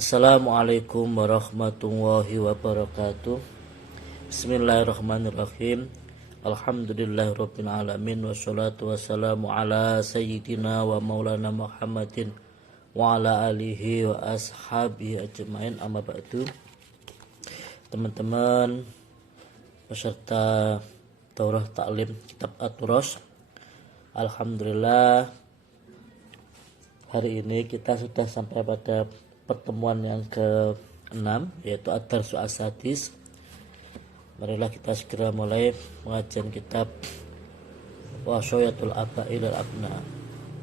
Assalamualaikum warahmatullahi wabarakatuh. Bismillahirrahmanirrahim. Alhamdulillahirabbil alamin wassalatu wassalamu ala sayyidina wa maulana Muhammadin wa ala alihi wa ashabihi ajmain, amma ba'du. Teman-teman peserta daurah taklim kitab At-Turas, alhamdulillah hari ini kita sudah sampai pada pertemuan yang ke-6, yaitu Ad-Darsu As-Sadis. Marilah kita segera mulai pengajian kitab Washoyatul Aba'i lil Abna.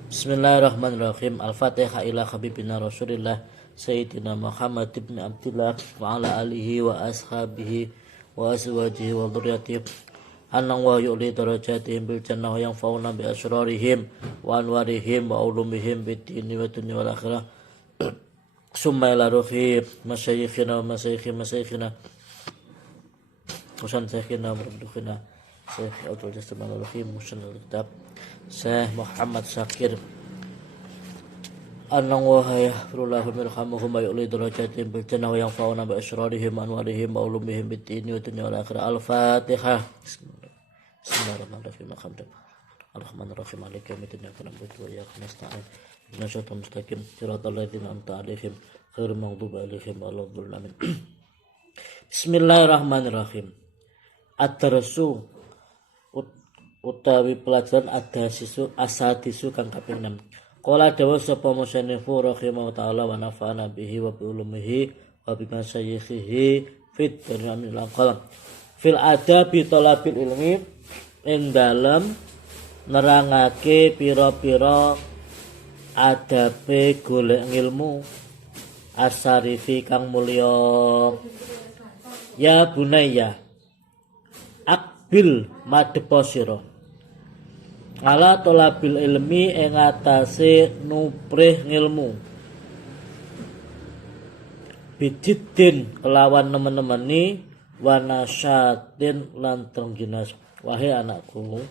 Bismillahirrahmanirrahim. Al-Fatihah ila habibina Rasulillah Sayyidina Muhammad ibn Abdullah wa ala alihi wa ashabihi wa azwajihi wa dhurriyyatihi anna wa yu'li darajatihim bil jannah wa yanfa'una bi asrarihim wa anwarihim wa ulumihim bid dini wa dunya wal akhirah. Summa ila ruhi masyayikhina wa masyayikhina Musan Syekhina Murabdukhina Syekh Abdul Jastam al-Rahim Musan al-Kitab Syekh Muhammad Syakir Anang wahaya Firullahu milhamuhum wa yu'li darajatihim bil jannah wa yanfa'una bi asrarihim wa anwarihim wa ulumihim bid dini wa dunya wal akhirah. Al-Fatihah. Bismillahirrahmanirrahim. Alhamdulillahirrahmanirrahim. Maliki yaumiddin. Iyyaka na'budu wa iyyaka nasta'in. Ihdinas siratal mustaqim. Siratal ladzina an'amta 'alaihim ghairil maghdubi alaihim waladdallin. Bismillahirrahmanirrahim. Ad-darsu utawi pelajaran ad-dasisu asadisu kang kaping 6. Qala dawu sapa musannifu rahimahu ta'ala wa nafa'ana bihi wa bi ulumihi wa bi masyayikhihi fit dunya al-qalam. Fil adabi talabil ilmi, ing dalem nerangake pira-pira adabe golek ilmu, asarifi kang mulya. Ya bunayya akbil madhepa sira ala talabil ilmi ing atase nuprih ngilmu, bijiddin kelawan nemen-nemeni, wanasyatin lan trengginas. Wahai anakku,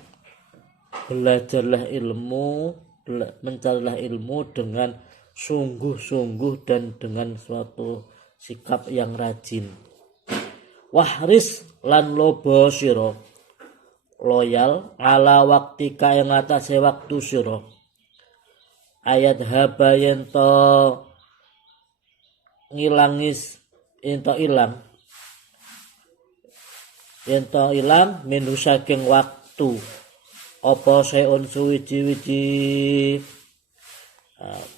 belajarlah ilmu, mencarilah ilmu dengan sungguh-sungguh dan dengan suatu sikap yang rajin. Wahris lan lobo sira, loyal ala waktika yang atase waktu sira. Ayat haba yento ngilangis ento ilang minu saking waktu apa seun suwiji-wiji.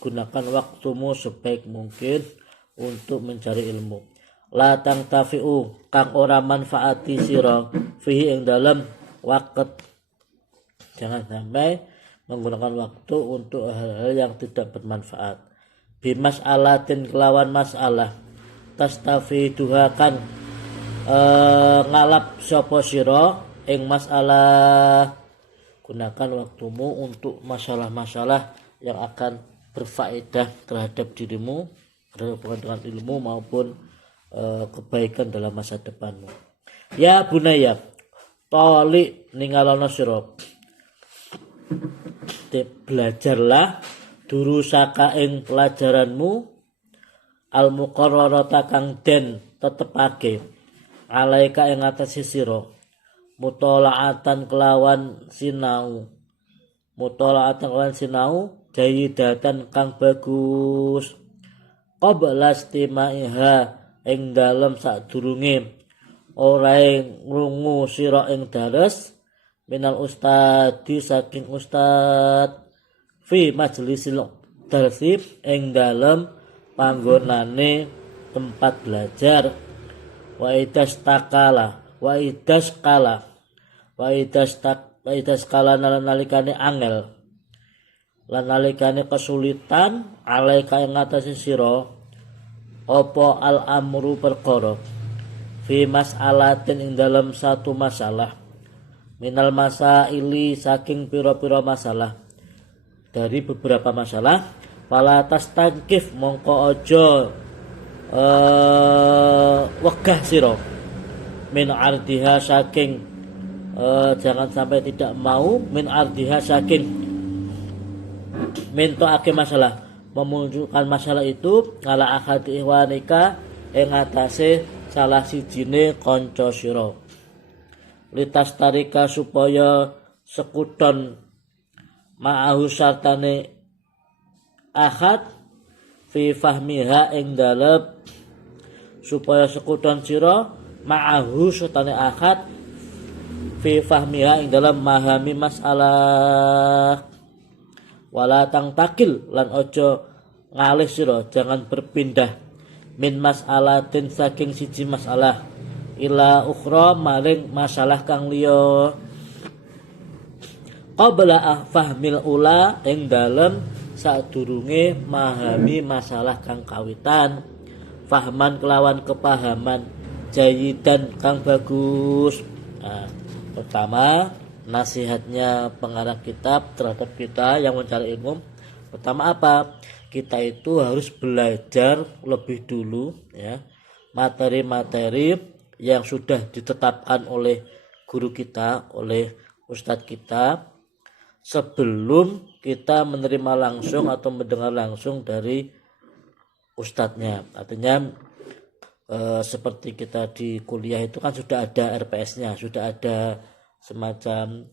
Gunakan waktumu sebaik mungkin untuk mencari ilmu. La tangtafi'u kang ora manfaati sira fihi ing dalem waket. Jangan sampai menggunakan waktu untuk hal-hal yang tidak bermanfaat. Bimas alatin kelawan masalah tastafiduha kan ngalap sapa sira ing masalah. Gunakan waktumu untuk masalah-masalah yang akan berfaedah terhadap dirimu, berhubungan dengan ilmu maupun kebaikan dalam masa depanmu. Ya bunaya toli ningalana sira, belajarlah durusaka ing pelajaranmu, al muqarrarata kang den tetepake, alaika ing atase sira, mutolaatan kelawan sinau, jayidatan kang bagus, qabla istimaiha ing dalem sadurunge ora ngrungu sira ing dares, minal ustadi saking ustad, fi majlisil darsi ing dalem panggonane tempat belajar. Wa idaskala nalikane angel lan nalikane kesulitan, alaika ing atase sira apa al-amru perkara, fi mas'alatin ing dalam satu masalah, minal masaili saking pira-pira masalah, dari beberapa masalah. Fala tastangkif mongko aja wegah sira min ardiha saking jangan sampai tidak mau min ardiha saking minto ake masalah memunculkan masalah itu ala akhadi ihwanika ing atase salah sijine kanca sira litas tarika supaya sekudon ma'ahu sartane akhad fi fahmiha ing dalem supaya sekudon sira ma'ahu sartane akhad fi fahmiha ing dalam memahami masalah wala takil lan ojo ngalih sira jangan berpindah min mas'alatin saking siji masalah ila ukhra maring masalah kang liya qabla fahmil ula ing dalem sadurunge memahami masalah kang kawitan fahman kelawan kepahaman jayidan kang bagus. Pertama, nasihatnya pengarang kitab terhadap kita yang mencari ilmu. Pertama apa? Kita itu harus belajar lebih dulu ya materi-materi yang sudah ditetapkan oleh guru kita, oleh ustadz kita sebelum kita menerima langsung atau mendengar langsung dari ustadznya. Artinya seperti kita di kuliah itu kan sudah ada RPS-nya, sudah ada semacam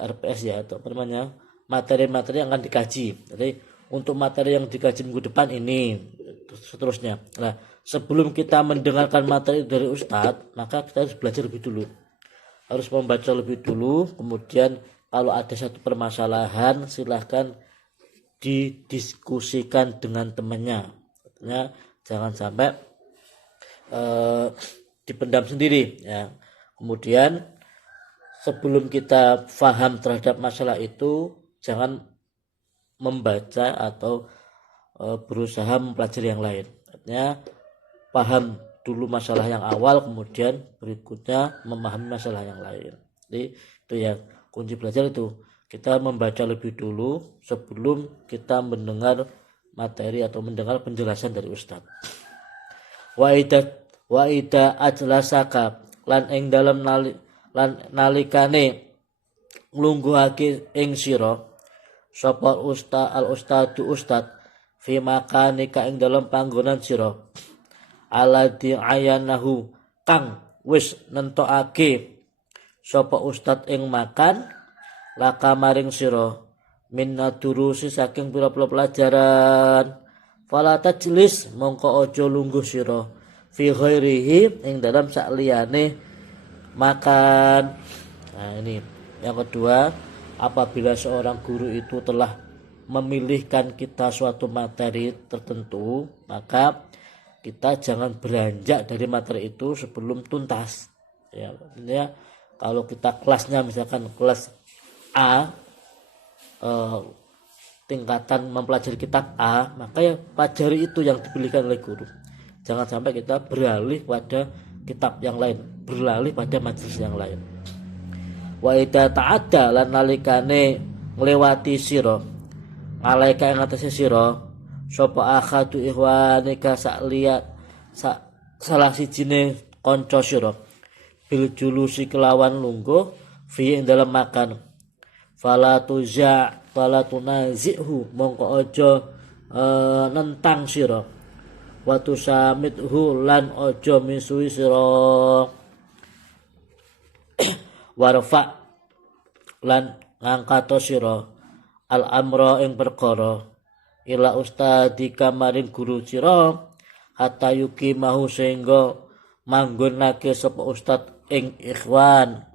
RPS ya atau apa namanya materi-materi yang akan dikaji. Jadi untuk materi yang dikaji minggu depan ini seterusnya. Nah sebelum kita mendengarkan materi dari ustadz maka kita harus belajar lebih dulu, harus membaca lebih dulu. Kemudian kalau ada satu permasalahan silahkan didiskusikan dengan temannya. Artinya jangan sampai dipendam sendiri ya. Kemudian sebelum kita paham terhadap masalah itu jangan membaca atau berusaha mempelajari yang lain. Artinya paham dulu masalah yang awal kemudian berikutnya memahami masalah yang lain. Jadi itu ya kunci belajar itu kita membaca lebih dulu sebelum kita mendengar materi atau mendengar penjelasan dari ustadz. Wa ida ajlasaka lan ing dalem nalikane nglungguhake ing sira sapa al ustadu ustad fi makanika ing dalem panggonan sira alladzi ayanahu kang wis nentokake sapa ustad ing makan laka maring sira min durusi saking pira-pira pelajaran fala tajlis mongko aja lungguh sira fi ghairihi ing dalam sakliyane makan. Nah ini yang kedua, apabila seorang guru itu telah memilihkan kita suatu materi tertentu maka kita jangan beranjak dari materi itu sebelum tuntas ya. Artinya kalau kita kelasnya misalkan kelas A tingkatan mempelajari kitab A maka ya pelajari itu yang dipilihkan oleh guru. Jangan sampai kita beralih pada kitab yang lain, beralih pada majelis yang lain. Wa idza ta'adda lan nalikane nglewati sira malaika ing atase sira sapa akhadu ihwanika salah sijine kanca sira bil julusi kelawan lungguh fi ing dalam makan fala tunazihu mongko aja nentang sira wa tusamithu lan aja misui sira warfa lan ngangkat sira al amra ing perkara ila ustadika maring guru sira hatta yuki mahu sehingga manggonake sapa ustad ing ikhwan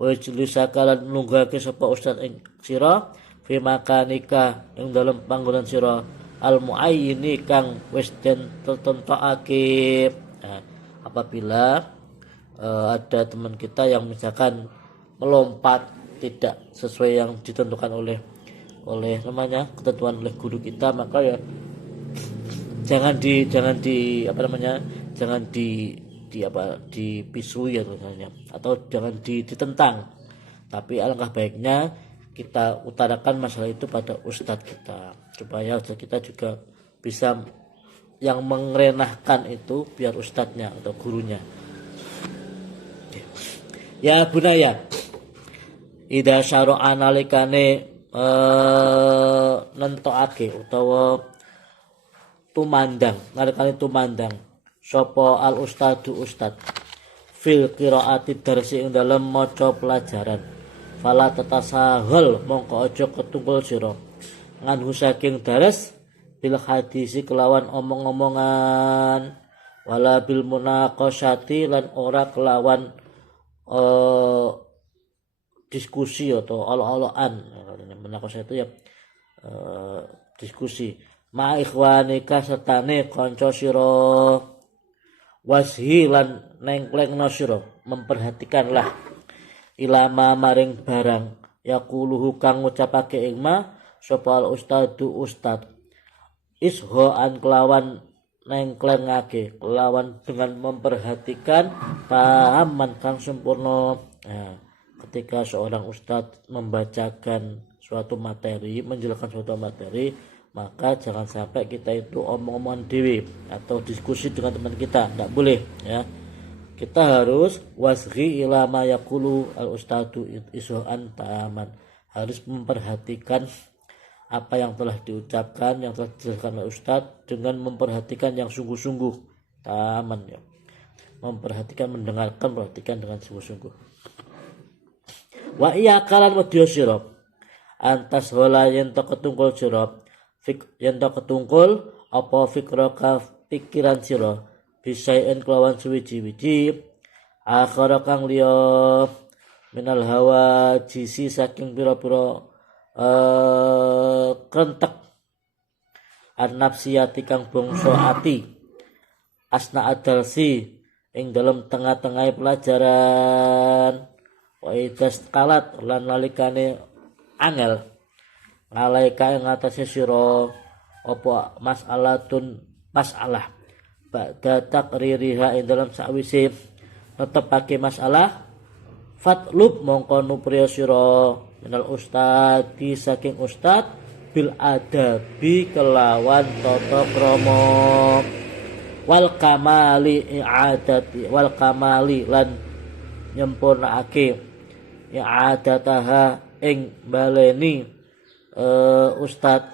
wa jlisaka lan lunggake sapa ustad ing sira fi makanika ing dalem panggonan sira al muayyini kang wis den tertentokake. Nah, apabila ada teman kita yang misalkan melompat tidak sesuai yang ditentukan oleh namanya ketentuan oleh guru kita maka ya jangan dipisui ya misalnya atau jangan ditentang, tapi alangkah baiknya kita utarakan masalah itu pada ustadz kita supaya kita juga bisa yang mengerenahkan itu biar ustadznya atau gurunya. Ya bunaya ida syaro analikane nentokake utawa tumandang nalikane tumandang sapa al ustadu ustad fil qiraati darsi ing dalem maca pelajaran fala tatasahul mongko aja ketungkul sira nganhu saking dares bil hadisi kelawan omong-omongan wala bil munaqasyati lan ora kelawan diskusi atau olo-oloan. Munaqasyah itu ya diskusi ma ikhwanika sertane kanca sira washi lan nengklengno sira memperhatikanlah ilama maring barang yaquluhu kang ngucapake ing ma sapa al ustadu ustad ishoan kelawan nengklengake kelawan dengan memperhatikan pahaman kang sempurna. Ketika seorang ustadz membacakan suatu materi, menjelaskan suatu materi, maka jangan sampai kita itu omong-omongan dewi atau diskusi dengan teman kita, tidak boleh ya. Kita harus wasghi ila ma yaqulu al ustadu isuhan ta'aman, harus memperhatikan apa yang telah diucapkan, yang telah dijelaskan oleh ustadz dengan memperhatikan yang sungguh-sungguh ta'aman ya. Memperhatikan, mendengarkan, perhatikan dengan sungguh-sungguh. Wa iya kalan wedya sira antas hola yen to ketungkul sira yen to ketungkul apa fikraka pikiran sira bisaen kelawan suwiji-wiji akhara kang liya minal hawa jisi saking pira-pira krentek an-nafsiyati kang bangsa ati asna adalsi ing dalam tengah-tengah pelajaran wa idas kalat lan nalikane angel ngalaika ing atase sira apa masalah ba'da taqririha ing dalam sakwise netepake masalah fatlub mongko nupriya sira minal ustadi saking ustad bil adabi kelawan tata krama wal kamali i'adati wal kamali lan nyempurnakake i'adataha ing baleni ustad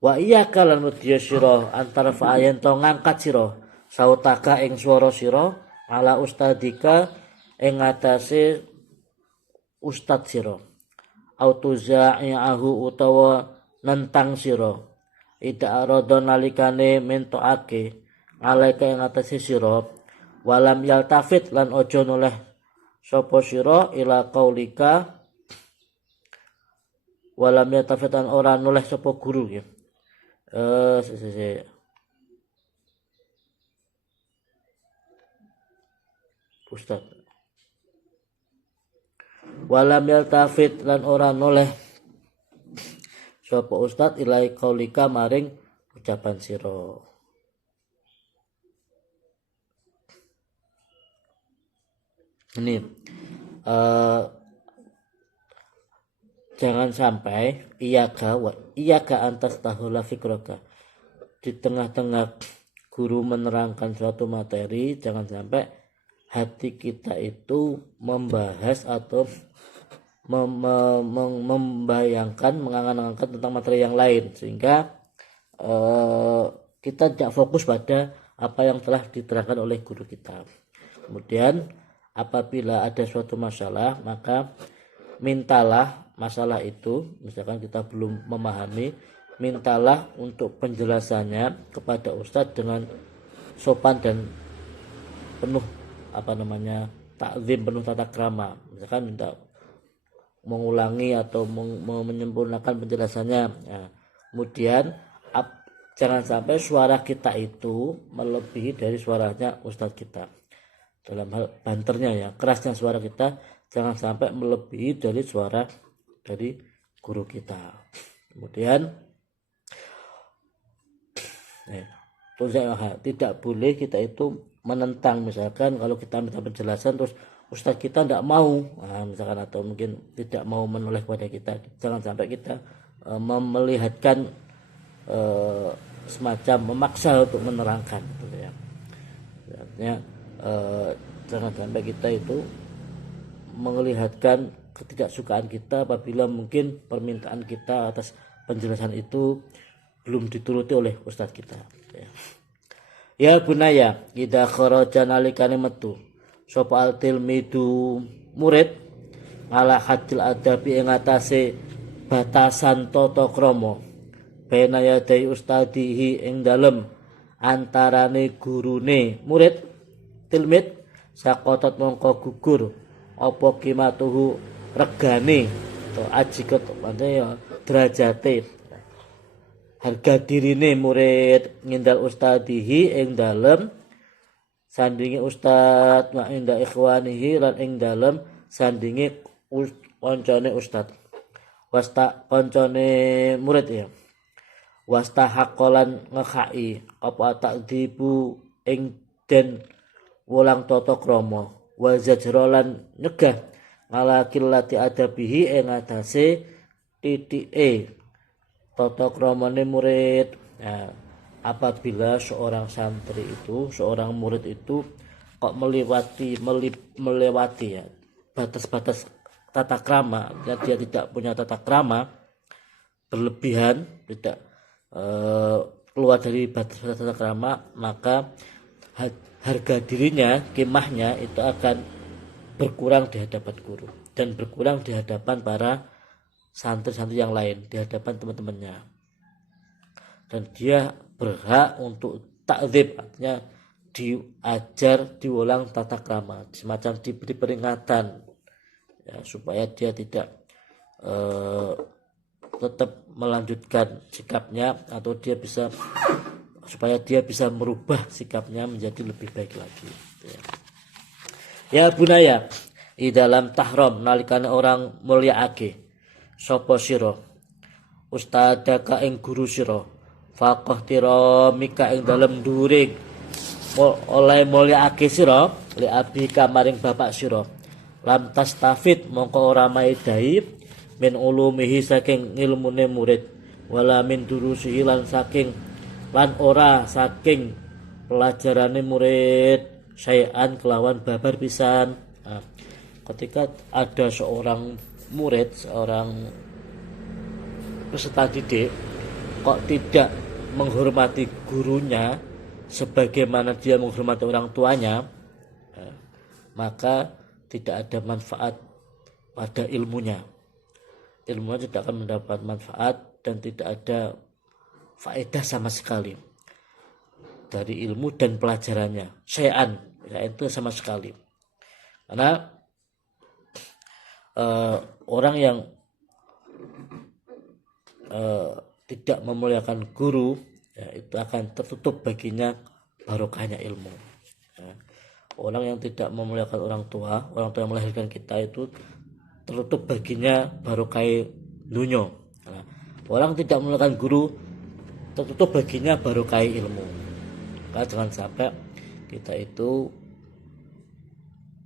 wa iya kalan mudya sira antara fa'ayen to ngangkat sira sautaka ing swara sira ala ustadika ing atase ustad sira autuza'iahu utawa nentang sira ida arada nalikane mentokake alaika ing atase sira walam yaltafit lan aja noleh sapa sira ila qaulika walam yaltafit lan ora noleh sapa guru ya ustad walam yaltafit lan ora noleh sapa ustad ila qaulika maring ucapan sira. Ini jangan sampai iyaka antas tahula fikraka di tengah-tengah guru menerangkan suatu materi, jangan sampai hati kita itu membahas atau membayangkan, mengangan-angankan tentang materi yang lain, sehingga kita tidak fokus pada apa yang telah diterangkan oleh guru kita. Kemudian apabila ada suatu masalah, maka mintalah masalah itu, misalkan kita belum memahami, mintalah untuk penjelasannya kepada ustadz dengan sopan dan penuh takzim, penuh tata krama. Misalkan minta mengulangi atau menyempurnakan penjelasannya. Nah, kemudian jangan sampai suara kita itu melebihi dari suaranya ustadz kita. Dalam hal banternya ya, kerasnya suara kita jangan sampai melebihi dari suara dari guru kita. Kemudian tidak boleh kita itu menentang. Misalkan kalau kita minta penjelasan terus ustadz kita tidak mau, misalkan, atau mungkin tidak mau menoleh kepada kita, jangan sampai kita melihatkan semacam memaksa untuk menerangkan gitu ya. Artinya jangan sampai kita itu melihatkan ketidaksukaan kita apabila mungkin permintaan kita atas penjelasan itu belum dituruti oleh ustadz kita. Ya bunaya, idza kharaja nalikane metu sapa al tilmidu murid ala hadil adabi ing atase batasan tata krama bena yadai ustadihi ing dalem antarane gurune murid tilmid sakotot mongko gugur apa kimatuhu regane to ajiket ya derajate harga dirine murid ngindal ustadihi ing dalem sandinge ustad wa inda ikhwanihi lan ing dalem sandinge koncone ustad wasta koncone murid ya wasta haqqalan ngekhai apa takdibu ing den wulang tata krama wa zajrolan nyegah ngalakillati adabihi ing atase titike tata kramane murid. Nah, apabila seorang santri itu, seorang murid itu kok melewati ya batas-batas tata krama, ya, dia tidak punya tata krama berlebihan, tidak keluar dari batas-batas tata krama, maka harga dirinya, kemahnya itu akan berkurang di hadapan guru dan berkurang di hadapan para santri-santri yang lain, di hadapan teman-temannya. Dan dia berhak untuk takdzib, artinya diajar, diulang tata krama, semacam diberi peringatan ya, supaya dia tidak tetap melanjutkan sikapnya atau dia bisa supaya dia bisa merubah sikapnya menjadi lebih baik lagi. Ya bunaya, di dalam tahram nalikane orang mulyaake sapa sira ustadaka ing guru sira faqih tira mika ing dalem dhuwure oleh mulyaake sira li abika maring bapak sira lam tastafid mongko ora maedai min ulumihi saking ilmune murid wala min durusihi lan ora saking pelajarane murid syai'an kelawan babar pisan. Nah, ketika ada seorang murid, seorang peserta didik kok tidak menghormati gurunya sebagaimana dia menghormati orang tuanya, maka tidak ada manfaat pada ilmunya. Ilmunya tidak akan mendapat manfaat dan tidak ada faedah sama sekali dari ilmu dan pelajarannya. Syai'an itu sama sekali. Karena orang yang tidak memuliakan guru ya, itu akan tertutup baginya barokahnya ilmu. Ya. Orang yang tidak memuliakan orang tua yang melahirkan kita itu tertutup baginya barokah dunya. Nah, orang tidak memuliakan guru tertutup baginya barokah ilmu. Maka jangan sampai kita itu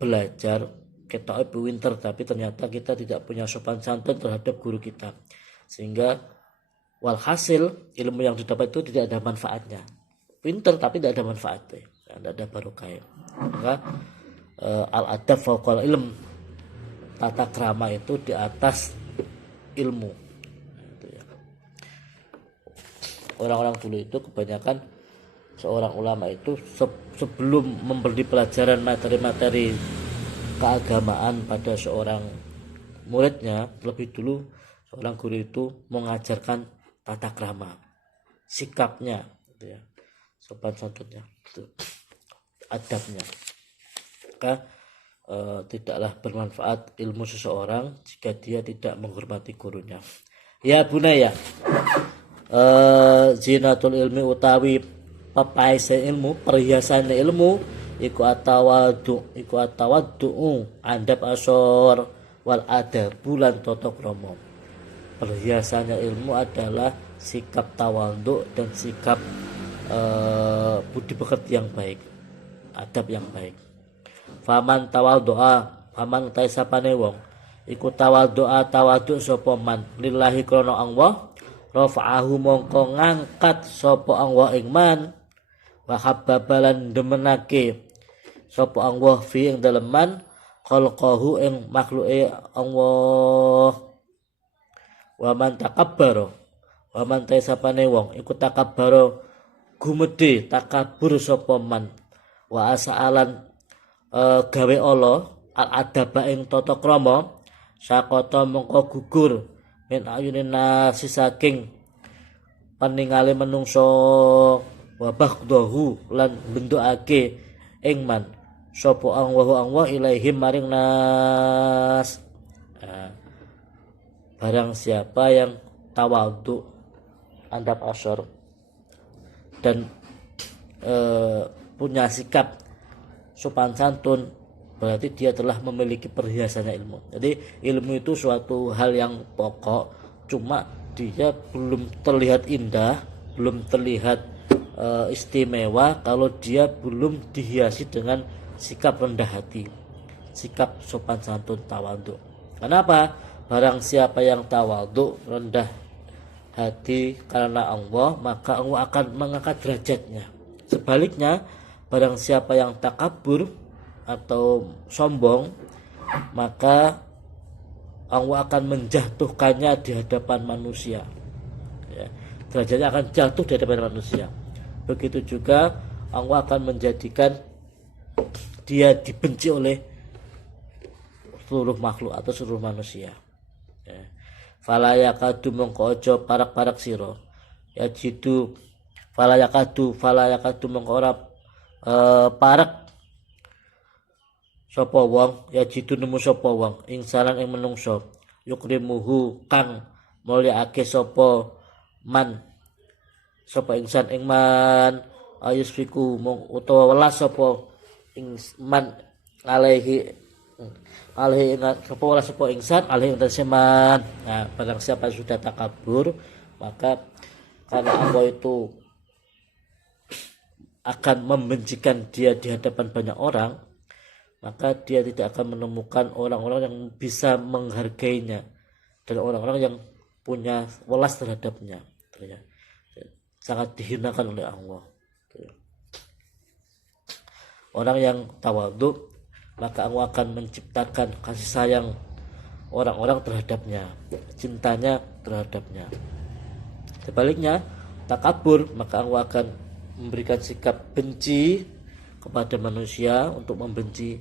belajar kita pinter tapi ternyata kita tidak punya sopan santun terhadap guru kita, sehingga walhasil ilmu yang didapat itu tidak ada manfaatnya. Pinter tapi tidak ada manfaatnya, tidak ada barokah. Maka al-adab fauqal ilm, tata krama itu di atas ilmu. Orang-orang dulu itu kebanyakan seorang ulama itu sebelum memberi pelajaran materi-materi keagamaan pada seorang muridnya, lebih dulu seorang guru itu mengajarkan tata krama, sikapnya, gitu ya, sopan santunnya, gitu, adabnya. Maka tidaklah bermanfaat ilmu seseorang jika dia tidak menghormati gurunya. Ya bunaya, zinatul ilmi utawi papaise ilmu, perhiasan ilmu iku atawadu andap asor wal adabu lan tata krama. Perhiasannya ilmu adalah sikap tawadhu dan sikap budi pekerti yang baik, adab yang baik. Faman taisapane wong iku tawadhu sapa man lillahi krana Allah rafa'ahu mongko ngangkat sapa Allah ing man wa habbabalan demenake sapa Allah fi ing dalem man khalqahu ing makhluke Allah. Wa man takabbara wa man taisapane wong iku takabbara gumedhe takabur sapa man wa asaalan gawe Allah al adaba ing tata krama sakata mengko gugur min ayunin nasi saking paningale menungso wa bagdahu lan bentukake ing man sapa Allah ilaihim maring nas. Barang siapa yang tawadhu andap asyar dan punya sikap sopan santun, berarti dia telah memiliki perhiasannya ilmu. Jadi ilmu itu suatu hal yang pokok, cuma dia belum terlihat indah, belum terlihat istimewa kalau dia belum dihiasi dengan sikap rendah hati, sikap sopan santun, tawadhu. Kenapa? Barang siapa yang tawadhu, rendah hati karena Allah, maka Allah akan mengangkat derajatnya. Sebaliknya, barang siapa yang takabur atau sombong, maka Allah akan menjatuhkannya di hadapan manusia. Ya, derajatnya akan jatuh di hadapan manusia. Begitu juga Allah akan menjadikan dia dibenci oleh seluruh makhluk atau seluruh manusia. Fala yakadu mongko aja parak-parak sira ya jitu fala yakadu mongko ora parak sapa wong ya jitu nemu sapa wong ingsalan ing menungso yukrimuhu kang mulyakake sapa man sapa ingsan ing man ayusfiku mong utawa welas sapa ing man alaihi ingat kepola sepo ingsan alih yang terseman. Nah, barang siapa sudah takabur, maka karena Allah itu akan membencikan dia di hadapan banyak orang, maka dia tidak akan menemukan orang-orang yang bisa menghargainya dan orang-orang yang punya welas terhadapnya. Sangat dihinakan oleh Allah. Orang yang tawadhu, maka Allah akan menciptakan kasih sayang orang-orang terhadapnya, cintanya terhadapnya. Sebaliknya, takabur, maka Allah akan memberikan sikap benci kepada manusia untuk membenci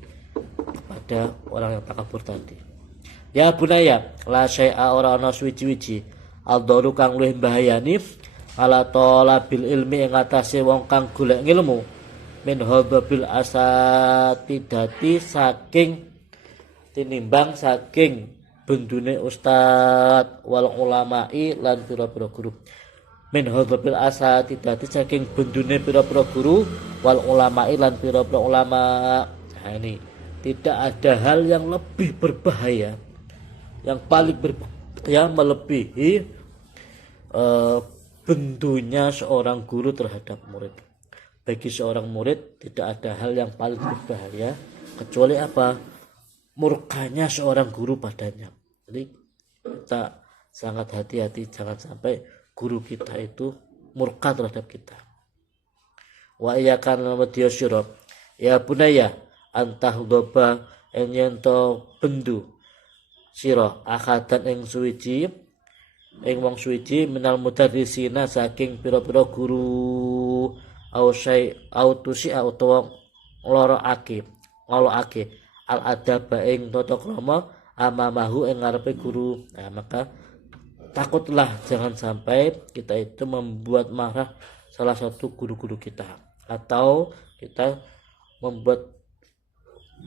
kepada orang yang takabur tadi. Ya bunaya, la syai'a ora ana suwi-wiji, al-daru kang luwih bahayani ala talabil ilmi ing atase wong kang golek ilmu. Min hadzabil asatidati saking tinimbang saking bendune ustad wal ulama'i lan pira-pira guru. Min hadzabil asatidati saking bendune pira-pira guru wal ulama'i lan pira-pira ulama. Nah, ini tidak ada hal yang lebih berbahaya, yang paling berbahaya melebihi bendunya seorang guru terhadap murid. Bagi seorang murid tidak ada hal yang paling berbahaya kecuali apa? Murkanya seorang guru padanya. Jadi kita sangat hati-hati jangan sampai guru kita itu murka terhadap kita. Wa iyyakan lamadiya syira ya bunaya antahdoba enyento bendu sira akadan ing suwiji ing wong suwiji minal mudarrisina saking pira-pira guru au tusi utawa ngolokake al adaba ing tata krama amamahu ing ngarepe guru. Nah, maka takutlah jangan sampai kita itu membuat marah salah satu guru-guru kita atau kita membuat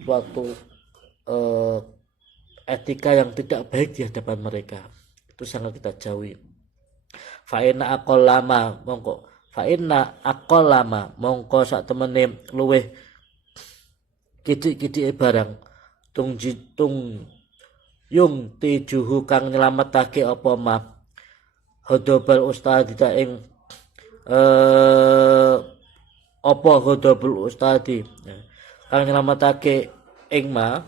suatu etika yang tidak baik di hadapan mereka. Itu sangat kita jauhi. Fa inna aqallama mongko sak temene luweh kidik-kidike barang tung yung tijuhu kang nyelametake apa ma hodobal ustadi ta ing apa hodobul ustadi kang nyelametake ing ma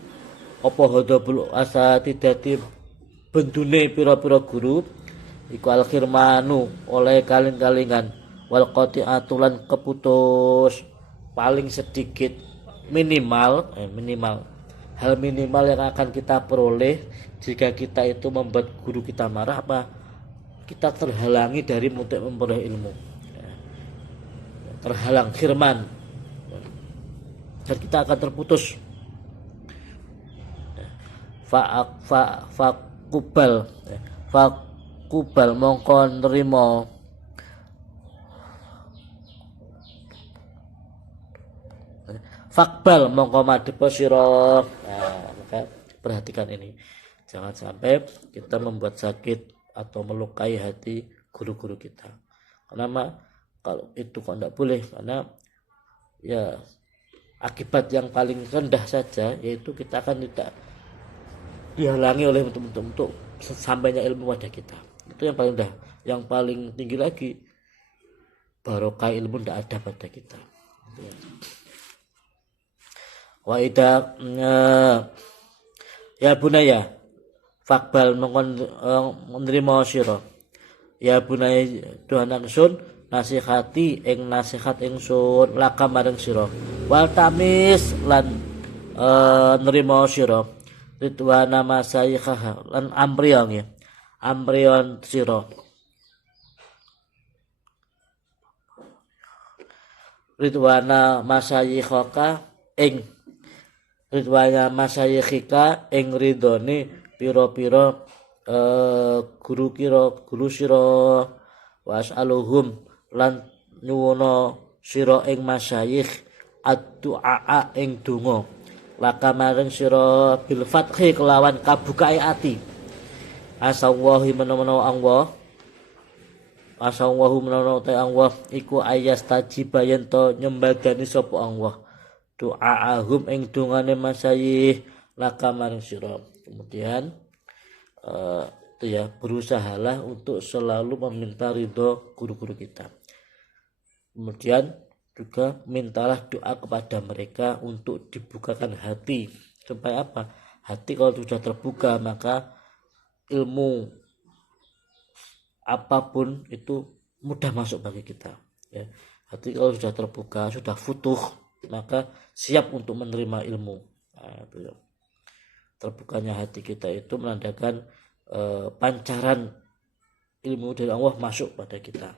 apa hodobul asati dadi bendune pira-pira guru iku al-khirmanu oleh kaling-kalingan wal qati'atulan keputus paling sedikit minimal hal minimal yang akan kita peroleh jika kita itu membuat guru kita marah, apa kita terhalangi dari untuk memperoleh ilmu, terhalang firman, dan kita akan terputus. Fakubal mongko nerimo fakbal mongko madhepa sira. Maka perhatikan ini, jangan sampai kita membuat sakit atau melukai hati guru-guru kita. Kenapa? Kalau itu kok tidak boleh, karena ya akibat yang paling rendah saja, yaitu kita akan tidak dihalangi oleh untuk sampainya ilmu pada kita. Itu yang paling rendah. Yang paling tinggi lagi, barokah ilmu tidak ada pada kita. Wa ida ya bunaya fakbal menerima sira. Ya bunaya Tuhan ingsun nasihati ing nasihat ingsun laka marang sira. Wal tamis lan nerima sira ridwana masayikhah lan amriyon ya. Amriyon sira. Ridwana masayikhaka ing ridwana masayikhika ing ridone pira-pira guru sira, was'aluhum lan nyuwuna sira ing masyayikh ad-du'a ing donga laka maring sira bil fathi kelawan kabukae ati. Asawahi menawa Allah asawahu menawa ta Allah iku ayas tajiba yen to nyembadani sapa Allah doaahum ing dungane masyayikh laka maring sira. Kemudian itu ya, berusahalah untuk selalu meminta ridho guru-guru kita. Kemudian juga mintalah doa kepada mereka untuk dibukakan hati, supaya apa? Hati kalau sudah terbuka, maka ilmu apapun itu mudah masuk bagi kita ya. Hati kalau sudah terbuka, sudah futuh, maka siap untuk menerima ilmu. Terbukanya hati kita itu menandakan pancaran ilmu dari Allah masuk pada kita.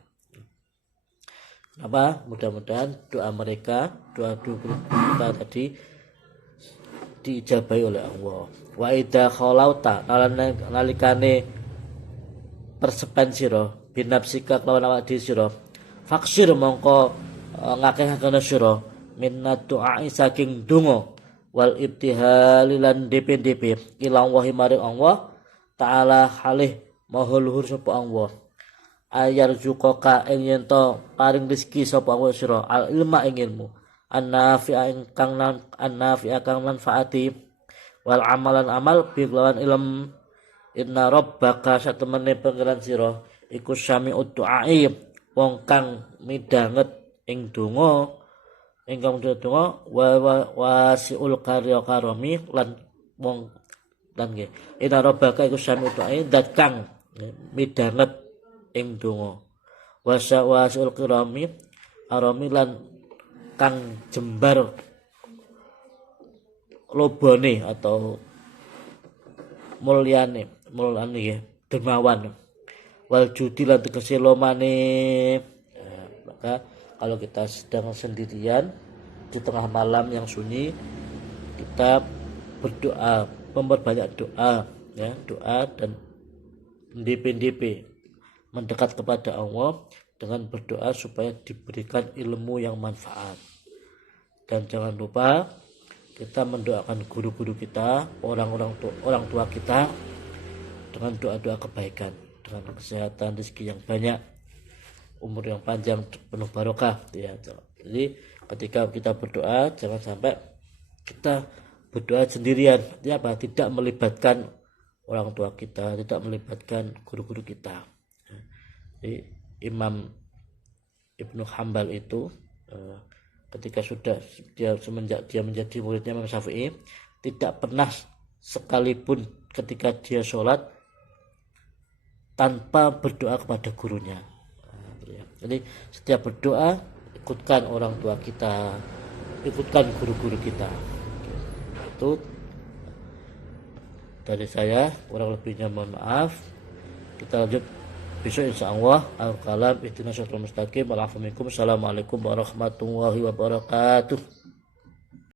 Kenapa? Mudah-mudahan doa mereka, doa kita tadi diijabahi oleh Allah. Wa idza khalauta nalikane persepen sira binafsika kelawan awak dhewe sira faksir mongko ngakehaken sira minna doa saking donga wal ibtihal lan DP ilang wahi maring Allah taala halih maha luhur sapa Allah ayar jukoka ing yen to paring rezeki sapa Allah sira al ilma ing ilmu annafi'a kang manfaati wal amalan amal bi lawan ilm. Inna rabbaka satemene pangeran sira iku sami'ud du'ai wong kang midhanget ing donga ingkang donga wasiul karami lan wong lan nggih. Inna rabbaka iku sami'ud du'ai dat kang midhanget ing donga wasiul karami lan kang jembar lobone atau mulyane ya, dermawan wal judi lan tegese lomane. Maka kalau kita sedang sendirian di tengah malam yang sunyi, kita berdoa, memperbanyak doa ya, doa dan DP mendekat kepada Allah dengan berdoa supaya diberikan ilmu yang manfaat. Dan jangan lupa kita mendoakan guru-guru kita, orang tua kita dengan doa-doa kebaikan, dengan kesehatan, rezeki yang banyak, umur yang panjang, penuh barokah ya. Jadi ketika kita berdoa jangan sampai kita berdoa sendirian. Artinya apa? Tidak melibatkan orang tua kita, tidak melibatkan guru-guru kita. Jadi Imam Ibnu Hambal itu ketika semenjak dia menjadi muridnya Imam Syafi'i, tidak pernah sekalipun ketika dia sholat tanpa berdoa kepada gurunya. Jadi setiap berdoa ikutkan orang tua kita, ikutkan guru-guru kita. Itu dari saya, kurang lebihnya mohon maaf. Kita lanjut besok insyaallah. Al-kalam ihdinas siratal mustaqim. Assalamualaikum warahmatullahi wabarakatuh.